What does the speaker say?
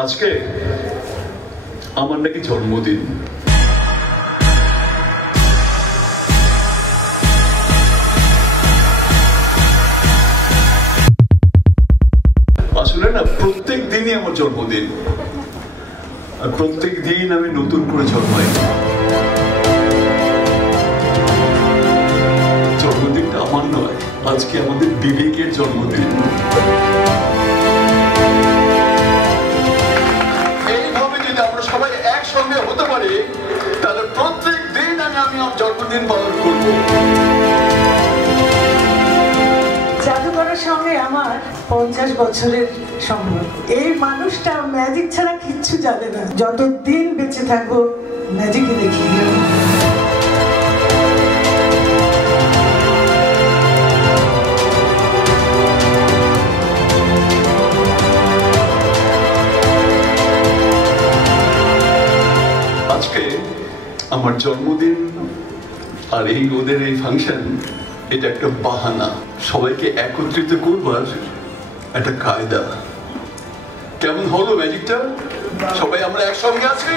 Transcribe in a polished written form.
আজকে আমার নাকি জন্মদিন। আসলে না, প্রত্যেক দিনই আমার জন্মদিন, আর প্রত্যেক দিন আমি নতুন করে জন্মাই। জন্মদিনটা আমার নয়, আজকে আমাদের বিবেকের জন্মদিন। এইভাবে যদি আমরা সবাই একসঙ্গে হতে পারি, তাহলে প্রত্যেক দিন আমি আমার জন্মদিন পালন করব। জাদুঘরের সঙ্গে আমার 50 বছরের সম্পর্ক। এই মানুষটা ম্যাজিক ছাড়া কিচ্ছু জানে না। যতদিন বেঁচে থাকবো ম্যাজিকই দেখিয়ে যাবো। আজকে আমার জন্মদিন, আর এই ওদের এই ফাংশন, এটা একটা বাহানা সবাইকে একত্রিত করবার একটা কায়দা। কেমন হলো ম্যাজিকটা? সবাই আমরা একসঙ্গে আছি।